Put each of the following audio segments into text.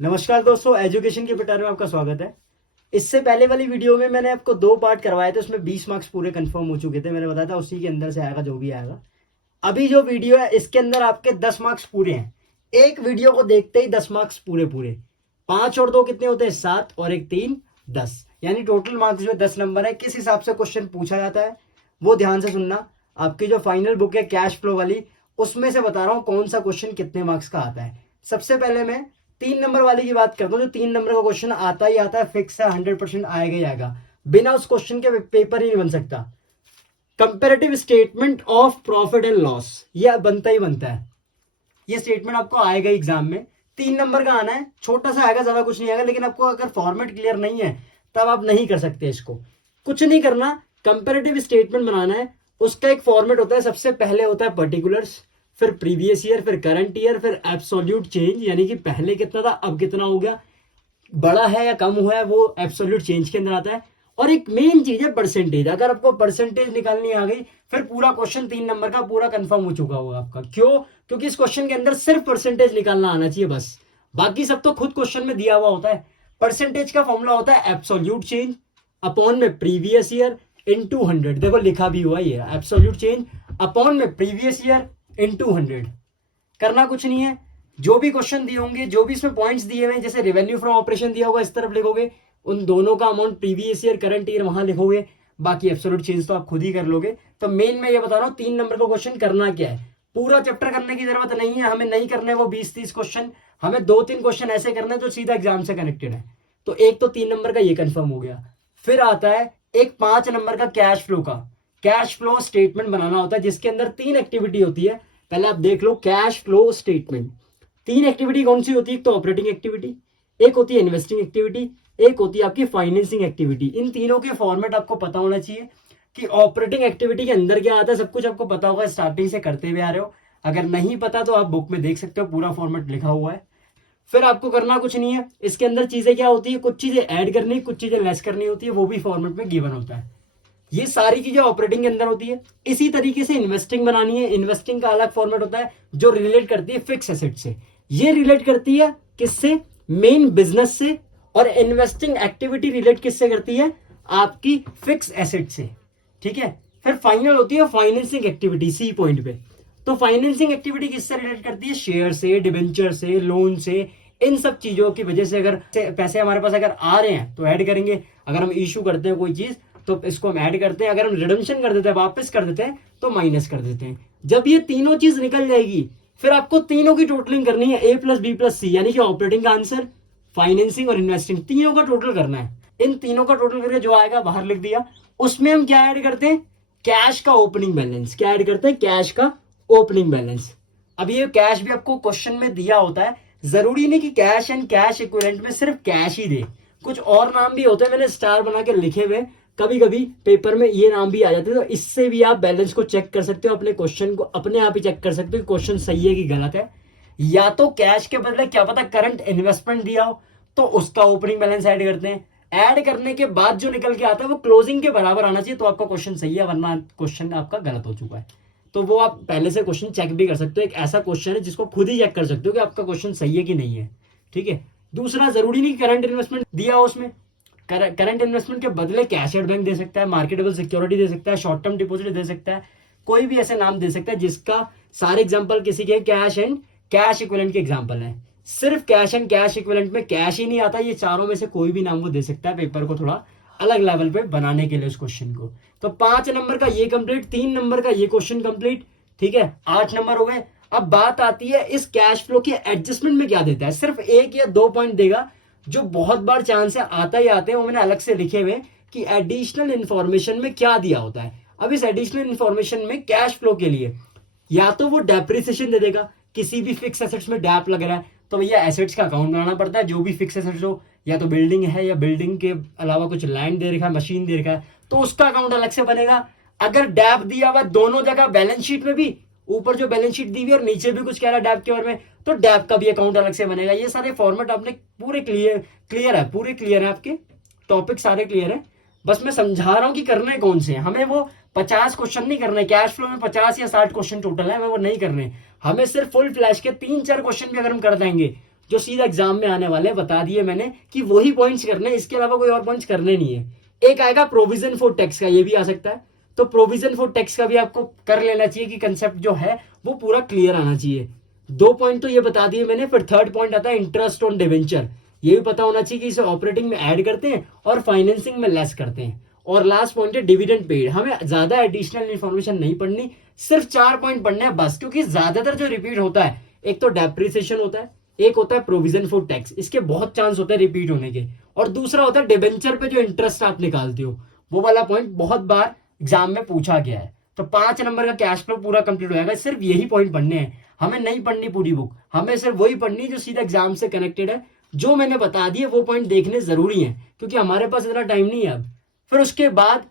नमस्कार दोस्तों, एजुकेशन के पिटारे में आपका स्वागत है। इससे पहले वाली वीडियो में मैंने आपको 2 पार्ट करवाए थे, उसमें 20 मार्क्स पूरे कंफर्म हो चुके थे। मैंने बताया था उसी के अंदर से आएगा जो भी आएगा। अभी जो वीडियो है इसके अंदर आपके 10 मार्क्स पूरे हैं। एक वीडियो को देखते ही 10 मार्क्स पूरे पूरे। 5 और 2 कितने होते हैं? 7 और 1 3 10, यानी टोटल मार्क्स जो 10 नंबर है। किस हिसाब से क्वेश्चन पूछा जाता है वो ध्यान से सुनना। आपकी जो फाइनल बुक है कैश फ्लो वाली, उसमें से बता रहा हूं कौन सा क्वेश्चन कितने मार्क्स का आता है। सबसे पहले मैं 3 नंबर वाली की बात करता हूँ। जो 3 नंबर का क्वेश्चन आता ही आता है, फिक्स है, 100% आएगा ही आएगा। बिना उस क्वेश्चन के पेपर ही नहीं बन सकता। Comparative statement of profit and loss, यह बनता ही बनता है। ये स्टेटमेंट आपको आएगा एग्जाम में। 3 नंबर का आना है, छोटा सा आएगा, ज्यादा कुछ नहीं आएगा। लेकिन आपको अगर फॉर्मेट क्लियर नहीं है तब आप नहीं कर सकते इसको। कुछ नहीं करना, कंपेरेटिव स्टेटमेंट बनाना है। उसका एक फॉर्मेट होता है। सबसे पहले होता है पर्टिकुलर्स, फिर प्रीवियस ईयर, फिर करंट ईयर, फिर एब्सोल्यूट चेंज, यानी कि पहले कितना था अब कितना हो गया, बड़ा है या कम हुआ है, वो एब्सोल्यूट चेंज के अंदर आता है। और एक मेन चीज है परसेंटेज। अगर आपको परसेंटेज निकालनी आ गई, फिर पूरा क्वेश्चन 3 नंबर का पूरा कंफर्म हो चुका होगा आपका। क्यों? क्योंकि इस क्वेश्चन के अंदर सिर्फ परसेंटेज निकालना आना चाहिए बस। बाकी सब तो खुद क्वेश्चन में दिया हुआ होता है। परसेंटेज का फॉर्मूला होता है एब्सोल्यूट चेंज अपॉन में प्रीवियस ईयर इन 200। देखो लिखा भी हुआ ये एब्सोल्यूट चेंज अपॉन में प्रीवियस ईयर इन 200। करना कुछ नहीं है। जो भी क्वेश्चन दिए होंगे, जो भी इसमें पॉइंट्स दिए हुए हैं, जैसे रेवेन्यू फ्रॉम ऑपरेशन दिया होगा इस तरफ लिखोगे, उन दोनों का amount previous year current year वहां लिखोगे। बाकी एब्सोल्यूट चेंज तो आप खुद ही कर लोगे। तो मेन मैं ये बता रहा हूँ 3 नंबर का क्वेश्चन करना क्या है। पूरा चैप्टर करने की जरूरत नहीं है, हमें नहीं करने वो 20-30 क्वेश्चन। हमें 2-3 क्वेश्चन ऐसे करने हैं जो सीधा एग्जाम से कनेक्टेड है। तो एक तो 3 नंबर का ये कंफर्म हो गया। फिर आता है एक 5 नंबर का कैश फ्लो का। कैश फ्लो स्टेटमेंट बनाना होता है जिसके अंदर 3 एक्टिविटी होती है। पहले आप देख लो कैश फ्लो स्टेटमेंट। 3 एक्टिविटी कौन सी होती है? एक तो ऑपरेटिंग एक्टिविटी, एक होती है इन्वेस्टिंग एक्टिविटी, एक होती है आपकी फाइनेंसिंग एक्टिविटी। इन तीनों के फॉर्मेट आपको पता होना चाहिए कि ऑपरेटिंग एक्टिविटी के अंदर क्या आता है। सब कुछ आपको पता होगा, स्टार्टिंग से करते हुए आ रहे हो। अगर नहीं पता तो आप बुक में देख सकते हो, पूरा फॉर्मेट लिखा हुआ है। फिर आपको करना कुछ नहीं है। इसके अंदर चीजें क्या होती है, कुछ चीजें ऐड करनी, कुछ चीजें लेस करनी होती है, वो भी फॉर्मेट में गिवन होता है। ये सारी चीजें ऑपरेटिंग के अंदर होती है। इसी तरीके से इन्वेस्टिंग बनानी है। इन्वेस्टिंग का अलग फॉर्मेट होता है जो रिलेट करती है फिक्स एसेट से। ये रिलेट करती है किससे? मेन बिजनेस से। और इन्वेस्टिंग एक्टिविटी रिलेट किससे करती है? आपकी फिक्स एसेट से। ठीक है। फिर फाइनल होती है फाइनेंसिंग एक्टिविटी, सी पॉइंट पे। तो फाइनेंसिंग एक्टिविटी किससे रिलेट करती है? शेयर से, डिबेंचर से, लोन से। इन सब चीजों की वजह से अगर पैसे हमारे पास अगर आ रहे हैं तो ऐड करेंगे। अगर हम इशू करते हैं कोई चीज तो इसको हम ऐड करते हैं। अगर हम रिडम्पशन कर देते हैं, वापस कर देते हैं, तो माइनस कर देते हैं। जब ये तीनों चीज निकल जाएगी, फिर आपको तीनों की टोटलिंग करनी है, ए प्लस बी प्लस सी, यानी कि ऑपरेटिंग का आंसर, फाइनेंसिंग और इन्वेस्टिंग, तीनों का टोटल करना है। इन तीनों का टोटल करके जो आएगा बाहर लिख दिया। उसमें हम क्या ऐड करते हैं? कैश का ओपनिंग बैलेंस। क्या ऐड करते हैं? कैश का ओपनिंग बैलेंस। अब ये कैश भी आपको क्वेश्चन में दिया होता है। जरूरी नहीं कि कैश एंड कैश इक्विवेलेंट में सिर्फ कैश ही दे, कुछ और नाम भी होते हैं। मैंने स्टार बना के लिखे हुए, कभी कभी पेपर में ये नाम भी आ जाते हैं। तो इससे भी आप बैलेंस को चेक कर सकते हो, अपने क्वेश्चन को अपने आप ही चेक कर सकते हो कि क्वेश्चन सही है कि गलत है। या तो कैश के बदले क्या पता करंट इन्वेस्टमेंट दिया हो, तो उसका ओपनिंग बैलेंस ऐड करते हैं। ऐड करने के बाद जो निकल के आता है वो क्लोजिंग के बराबर आना चाहिए, तो आपका क्वेश्चन सही है, वरना क्वेश्चन आपका गलत हो चुका है। तो वो आप पहले से क्वेश्चन चेक भी कर सकते हो। एक ऐसा क्वेश्चन है जिसको खुद ही चेक कर सकते हो कि आपका क्वेश्चन सही है कि नहीं है। ठीक है। दूसरा, जरूरी नहीं करंट इन्वेस्टमेंट दिया हो उसमें। करंट इन्वेस्टमेंट के बदले कैश एट बैंक दे सकता है, मार्केटेबल सिक्योरिटी दे सकता है, शॉर्ट टर्म डिपॉजिट दे सकता है, कोई भी ऐसे नाम दे सकता है जिसका सारे एग्जांपल किसी के कैश एंड कैश इक्विवेलेंट के एग्जांपल हैं। सिर्फ कैश एंड कैश इक्विवेलेंट में कैश ही नहीं आता, ये चारों में से कोई भी नाम वो दे सकता है, पेपर को थोड़ा अलग लेवल पे बनाने के लिए उस क्वेश्चन को। तो 5 नंबर का ये कंप्लीट, 3 नंबर का ये क्वेश्चन कंप्लीट। ठीक है, 8 नंबर हो गए। अब बात आती है इस कैश फ्लो के एडजस्टमेंट में क्या देता है। सिर्फ 1 या 2 पॉइंट देगा जो बहुत बार चांस है आता ही आते हैं, वो मैंने अलग से लिखे हुए कि एडिशनल इंफॉर्मेशन में क्या दिया होता है। अब इस एडिशनल इंफॉर्मेशन में कैश फ्लो के लिए या तो वो डेप्रिसिएशन दे देगा, किसी भी फिक्स एसेट्स में डैप लग रहा है तो भैया एसेट्स का अकाउंट बनाना पड़ता है। जो भी फिक्स एसेट्स हो, या तो बिल्डिंग है या बिल्डिंग के अलावा कुछ लैंड दे रखा है, मशीन दे रखा है, तो उसका अकाउंट अलग से बनेगा। अगर डैप दिया हुआ दोनों जगह, बैलेंस शीट में भी, ऊपर जो बैलेंस शीट दी हुई और नीचे भी कुछ कह रहा है डैप के बारे में, तो डैप का भी अकाउंट अलग से बनेगा। ये सारे फॉर्मेट आपने पूरे क्लियर है, पूरे क्लियर है, आपके टॉपिक सारे क्लियर है। बस मैं समझा रहा हूं कि करने कौन से हैं। हमें वो 50 क्वेश्चन नहीं करने, कैश फ्लो में 50 या 60 क्वेश्चन टोटल है, हमें वो नहीं करने। हमें सिर्फ फुल फ्लैश के 3-4 क्वेश्चन भी अगर हम कर देंगे जो सीधा एग्जाम में आने वाले हैं, बता दिए मैंने कि वही पॉइंट्स करने, इसके अलावा कोई और पॉइंट्स करने नहीं है। एक आएगा प्रोविजन फॉर टैक्स का, ये भी आ सकता है, तो प्रोविजन फॉर टैक्स का भी आपको कर लेना चाहिए कि कंसेप्ट जो है वो पूरा क्लियर आना चाहिए। 2 पॉइंट तो ये बता दिए मैंने। फिर थर्ड पॉइंट आता है इंटरेस्ट ऑन डिवेंचर, ये भी पता होना चाहिए कि इसे ऑपरेटिंग में ऐड करते हैं और फाइनेंसिंग में लेस करते हैं। और लास्ट पॉइंट है डिविडेंड पेड। हमें ज्यादा एडिशनल इन्फॉर्मेशन नहीं पढ़नी, सिर्फ 4 पॉइंट पढ़ने हैं बस, क्योंकि ज्यादातर जो रिपीट होता है, एक तो डेप्रिसिएशन होता है, एक होता है प्रोविजन फॉर टैक्स, इसके बहुत चांस होता है रिपीट होने के, और दूसरा होता है डिबेंचर पे जो इंटरेस्ट आप निकालते हो, वो वाला पॉइंट बहुत बार एग्जाम में पूछा गया है। तो 5 नंबर का कैश फ्लो पूरा कंप्लीट हो जाएगा। सिर्फ यही पॉइंट पढ़ने हैं, हमें नहीं पढ़नी पूरी बुक, हमें सिर्फ वही पढ़नी जो सीधा एग्जाम से कनेक्टेड है। जो मैंने बता दिए वो पॉइंट देखने जरूरी है, क्योंकि हमारे पास इतना टाइम नहीं है अब। फिर उसके बाद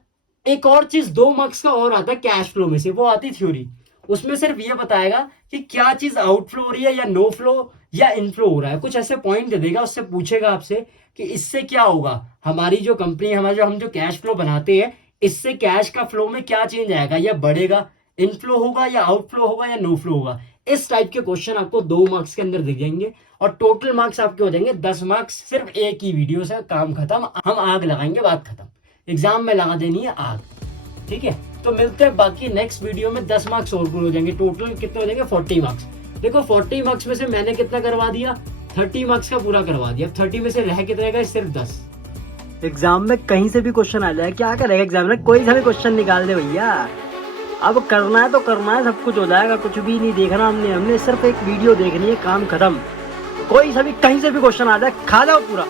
एक और चीज 2 मार्क्स का और आता है कैश फ्लो में से, वो आती थ्योरी। उसमें सिर्फ ये बताएगा कि क्या चीज आउटफ्लो हो रही है या नो फ्लो या इनफ्लो हो रहा है, कुछ ऐसे पॉइंट दे देगा। उससे पूछेगा आपसे कि इससे क्या होगा, हमारी जो कंपनी, हमारा जो हम जो कैश फ्लो बनाते हैं, इससे कैश का फ्लो में क्या चेंज आएगा, या बढ़ेगा, इनफ्लो होगा या आउटफ्लो होगा या नो फ्लो होगा। इस टाइप के क्वेश्चन आपको 2 मार्क्स के अंदर दिख जाएंगे, और टोटल मार्क्स आपके हो जाएंगे 10 मार्क्स। सिर्फ एक ही वीडियो से काम खत्म, हम आग लगाएंगे, बात खत्म। एग्जाम में लगा देनी है आग, ठीक है। तो मिलते हैं बाकी नेक्स्ट वीडियो में। 10 मार्क्स और पूरे हो जाएंगे, टोटल कितने हो जाएंगे 40 मार्क्स। देखो 40 मार्क्स में से मैंने कितना करवा दिया, 30 मार्क्स का पूरा करवा दिया। 30 में से रह कितने गए, सिर्फ 10। एग्जाम में कहीं से भी क्वेश्चन आ जाए, क्या करेगा एग्जाम में, कोई सा भी क्वेश्चन निकाल दे भैया। अब करना है तो करना है, सब कुछ हो जाएगा, कुछ भी नहीं देखना हमने सिर्फ एक वीडियो देखनी है, काम खत्म। कोई सा भी कहीं से भी क्वेश्चन आ जाए, खा जाओ पूरा।